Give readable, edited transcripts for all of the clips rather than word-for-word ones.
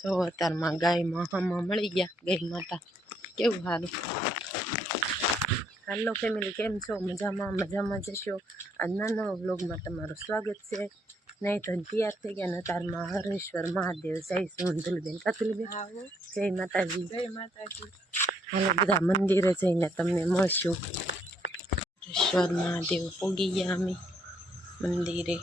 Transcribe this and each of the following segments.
જો અત્યારમાં ગાયમાં હમણાં મળી ગયા ગાય માતા કેવું સારું. હેલો ફેમિલી, કેમ છો? મજામાં જશો. આજના નવા વ્લોગમાં તમારું સ્વાગત છે. નહીં તો તૈયાર થઈ ગયા ને તારમાં હરેશ્વર મહાદેવ જય સુંદરબેન કતુલબેન જય માતાજી. જય માતાજી. હાલો બધા મંદિરે જઈને તમને મળશું. હરેશ્વર મહાદેવ પોગી ગયા અમે મંદિરે.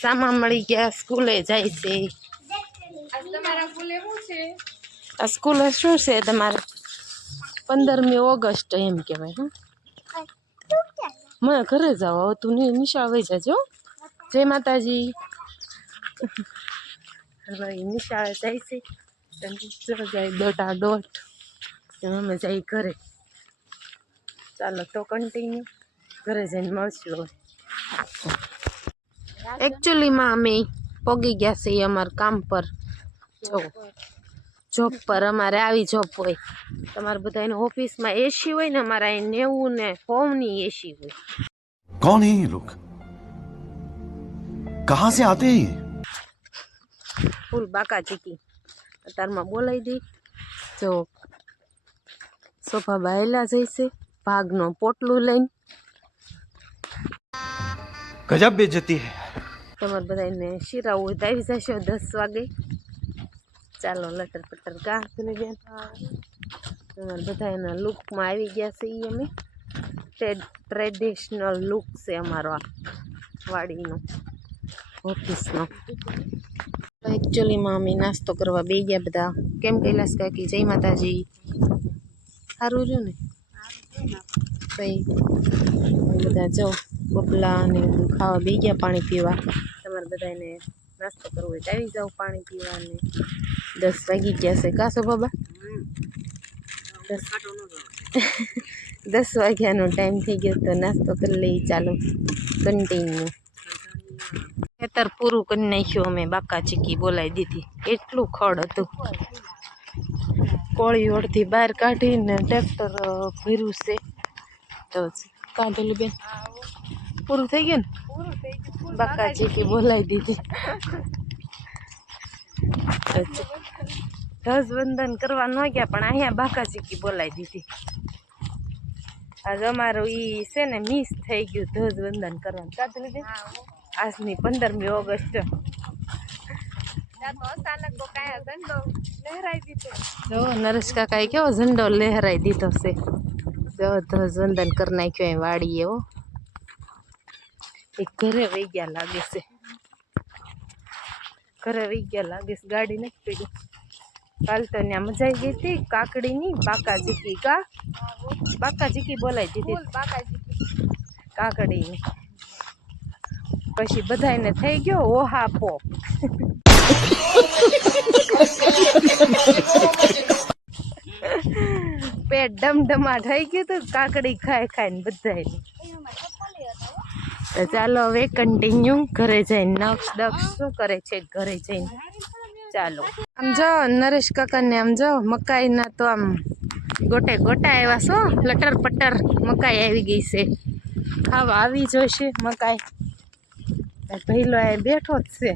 સામા મળી ગયા, સ્કૂલે જાય છે. આ સ્કૂલે શું છે તમારે? 15મી ઓગસ્ટ એમ કહેવાય. મને ઘરે જાઓ, હવે તું નિશાળ વહી જાજો. જય માતાજી. નિશાળે જાય છે, જાય દોઢ અમે જાય ઘરે. ચાલો તો કન્ટિન્યુ ઘરે જઈને મળશું હવે. એકચ્યુઅલીમાં અમે પોગી ગયા છીએ અમારા કામ પર. જોબ પર અમારે આવી જોબ હોય. તમારે બધા એને ઓફિસમાં એસી હોય ને, અમારા અહીં 90 ને 100ની એસી હોય. कौन है ये लोग? कहां से आते हैं? ફૂલ બાકા ચીકી અત્યારમાં બોલાવી દઈ. જો સોફા બાયલા જઈશે ભાગનો પોટલું લઈને. गजब बेइज्जती है. તમારે બધાને શીરા હોય તો આવી જશો 10 વાગે. ચાલો લટર પટર ગા કરી બેન. તમારે બધા એના લુકમાં આવી ગયા છે. અમે ટ્રેડિશનલ લુક છે અમારો આ વાડીનો ઓફિસનો. એકચ્યુઅલીમાં અમે નાસ્તો કરવા બે ગયા બધા. કેમ કૈલાસ કાકી? જય માતાજી. સારું રહ્યું ને? ભાઈ બધા જો બબલા ને બધું ખાવા બે ગયા, પાણી પીવા. તમારે બધાને નાસ્તો કરવો હોય તો આવી જાઓ પાણી પીવા. ને 10 વાગી ગયા છે. કાસો બાબા 10 વાગ્યાનો ટાઈમ થઈ ગયો તો નાસ્તો કરી લઈ. ચાલો કન્ટિન્યુ. ખેતર પૂરું કરી નાખ્યું અમે. બાકા ચીકી બોલાવી દીધી. એટલું ખડ હતું. કોળી ઓળથી બહાર કાઢીને ટ્રેક્ટર ભર્યું છે. તો કાઢેલું બેન પૂરું થઈ ગયું ને? બાકા ચીકી બોલાવી દીધી. ધ્વજવંદન કરવા ન ગયા પણ અહીંયા બાકા ચીકી બોલાવી દીધી. આજ અમારું ઈ છે ને મિસ થઈ ગયું ધ્વજવંદન કરવાનું. કાઢેલું બેન આજની 15મી ઓગસ્ટ. જો નરેશ કાકાએ કેવો ઝંડો લહેરાઈ દીધો છે. જો ધ્વજવંદન કરી નાખ્યો એ વાડી. એવો એક ઘરે વહી ગયા લાગે છે. ઘરે વહી ગયા લાગે છે. ગાડી નથી પડી. કાલ તો ત્યાં મજા આવી ગઈ હતી કાકડીની. બાકા ચીકી કા બાકા ચીકી બોલાવી દીધી કાકડીની. પછી બધાને થઈ ગયો ઓહાપો. પેટ ડમડમા થઈ ગયું તો કાકડી ખાઈને બધાને. તો ચાલો હવે કન્ટિન્યુ ઘરે જઈને. નક્ષ દક્ષ શું કરે છે ઘરે જઈને? ચાલો આમ જો નરેશ કાકાને આમ જો મકાઈના તો આમ ગોટે ગોટા એવા છો લટર પટર મકાઈ આવી ગઈ છે. ખાવા આવી જોઈશે મકાઈ. ભઈલો એ બેઠો જ છે,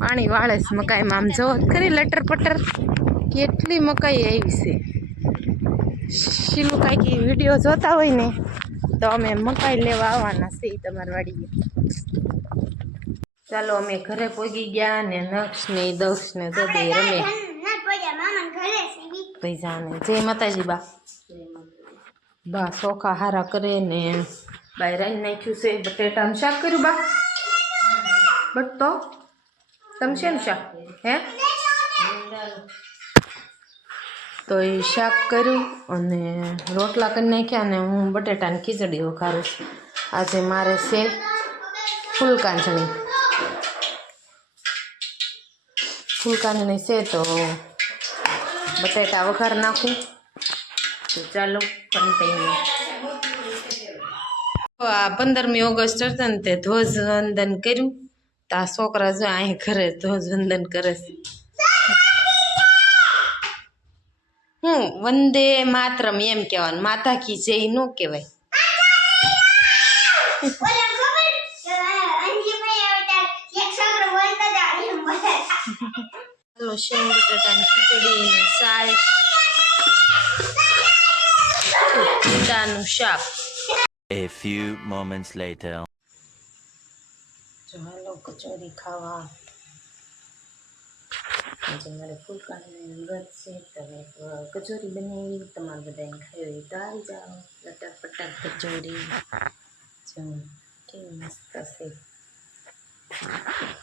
પાણી વાળે છે મકાઈમાં. આમ જો ખરી લટર પટર કેટલી મકાઈ આવી છે. શીલું કાંઈક વિડીયો જોતા હોય ને તો અમે મકાઈ લેવા આવવાના છીએ તમારી વાડીએ. ચાલો અમે ઘરે પહોંચી ગયા ને નક્ષ ને દક્ષ ને તો બે રમે પૈસા ને જય માતાજી બા. બા ચોખા હારા કરે ને બાય રાઈ નાખ્યું છે બટેટાનું શાક કર્યું બા. બટ તો તમે શેનું શાક હે તો એ શાક કર્યું અને રોટલા કરી નાખ્યા ને હું બટેટાની ખીચડી વઘારું છું. આજે મારે છે ફૂલકાંચણી છે તો બટેટા વઘાર નાખું. તો ચાલો કન્ટિન્યુ. આ 15મી ઓગસ્ટ હતા ને તે ધ્વજવંદન કર્યું. તો આ છોકરા જો અહીં ઘરે ધ્વજવંદન કરે છે. હું વંદે માતરમ એમ કહેવાનું, માતા કી જય નો કહેવાય. ચાલો શેંગ બટાટાની ખીચડી ને શાક, ભીંડાનું શાક. A few moments later. ચાલો કચોરી ખાવા. આજે મારે ફૂલકાંચણીનું વ્રત છે તમે કચોરી બનાવી તમારે બધાને ખાવી તો આવી જાઓ. લટર પટર કચોરી જો કેવી મસ્ત છે.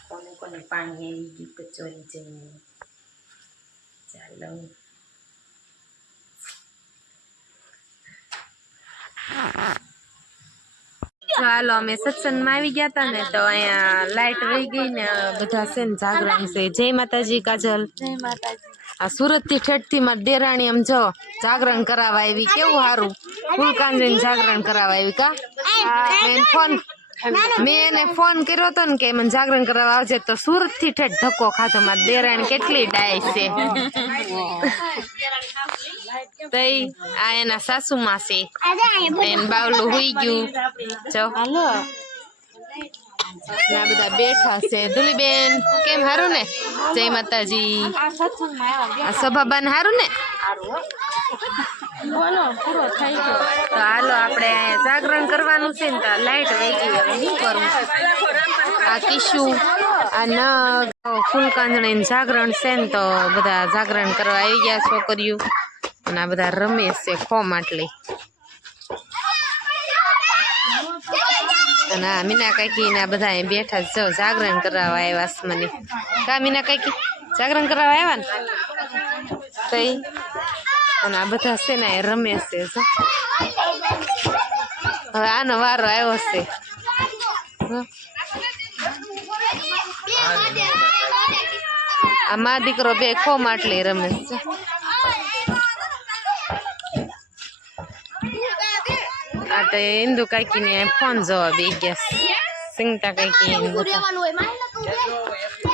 કોને કોને પાણી આવી ગયું કચોરી જઈને. ચાલો ચાલો અમે સત્સંગમાં આવી ગયા હતા ને તો અહીંયા લાઈટ વહી ગઈ ને બધા છે ને જાગરણ છે. જય માતાજી કાજલ. જય માતાજી. આ સુરત થી ઠેઠ થી મારી દેરાણી એમ જો જાગરણ કરાવવા આવી. કેવું સારું ફૂલકાંચણી જાગરણ કરાવવા આવી કા. મેં એને ફોન કર્યો હતો ને કે મને જાગરણ કરાવવા આવજે તો સુરત થી ઠેઠ ધક્કો ખાધો. મારી દેરાણી કેટલી ડાય છે. તઈ આ એના સાસુમાં છે એને બાવલું હુઈ ગયું. જો હાલો આ બધા બેઠા છે. ધુલીબેન કેમ હારું ને? જય માતાજી. આ સભાબાન હારું ને? બોલો પૂરો થઈ ગયો. તો હાલો આપણે જાગરણ કરવાનું છે ને તો લાઈટ વહી ગઈ. હવે શું કરું? આ કિશુ આ નગ ફૂલકાંચણી જાગરણ છે ને તો બધા જાગરણ કરવા આવી ગયા છોકરીઓ. અને આ બધા રમેશ છે ખો માટલી. અને આ મીના કાકી ને બધા બેઠા જો જાગરણ કરાવવા આવ્યા છે મને. કા મીના કાકી જાગરણ કરાવવા આવ્યા ને તઈ. અને આ બધા છે ને એ રમેશ છે. હવે આનો વારો આવ્યો છે. આ મા દીકરો બે ખો માટલી રમેશ છે. આ તો ઇન્દુ કાકી ને ફોન જોવા બે ગયા. સિંગતા કાકી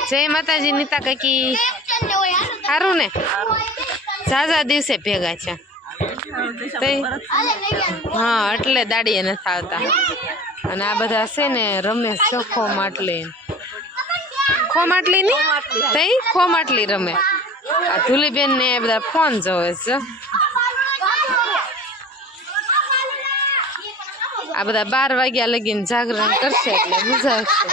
જય માતાજી. નીતા કાકી સારું ને? ઝાઝા દિવસે ભેગા છે. હા એટલે દાડીએ નથી આવતા. અને આ બધા છે ને રમેશ છે ખો માટલી. ખો માટલી ની તઈ ખો માટલી રમે. આ ધુલીબેન ને બધા ફોન જોવે છે. આ બધા 12 વાગ્યા લગીને જાગરણ કરશે એટલે મજા આવશે.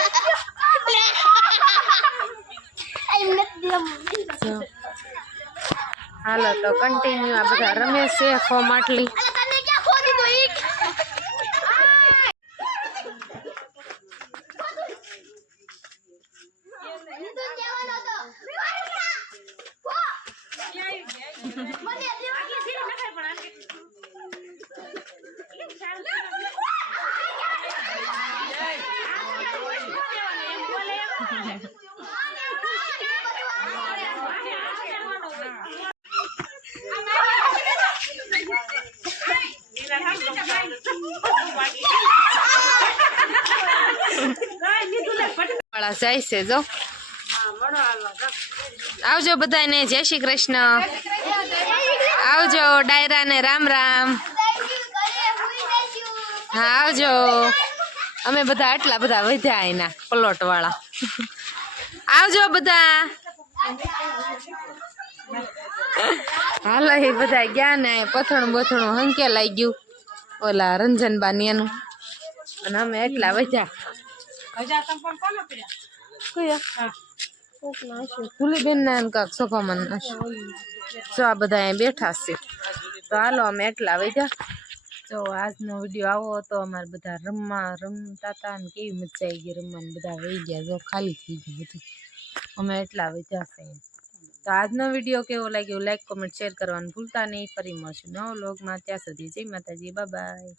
હાલો તો કન્ટિન્યુ આ બધા રમે છે ખો માટલી. વાળા જાય છે જો. આવજો બધાને જય શ્રી કૃષ્ણ. આવજો ડાયરા ને રામ રામ. હા આવજો. અમે બધા આટલા બધા વધ્યા એના પ્લોટ વાળા. આવજો બધા. હાલો એ બધા ગયા ને પથણું બથણું હંકે લાગી ગયું ઓલા રંજનબા એનું અને અમે એટલા વધ્યા ધુલીબેન ના કાક સોફામાં જો આ બધા અહીંયા બેઠા છે તો હાલો અમે એટલા વધ્યા તો આજનો વિડીયો આવો હતો અમારે બધા રમતા હતા ને કેવી મજા આવી ગઈ રમવાની બધા વહી ગયા જો ખાલી થઈ ગયું બધું અમે એટલા વધ્યા છે તો આજનો વિડીયો કેવો લાગ્યો લાઈક કોમેન્ટ શેર કરવાનું ભૂલતા નહીં ફરી મળશું નવો વ્લોગમાં ત્યાં સુધી જય માતાજી બાય બાય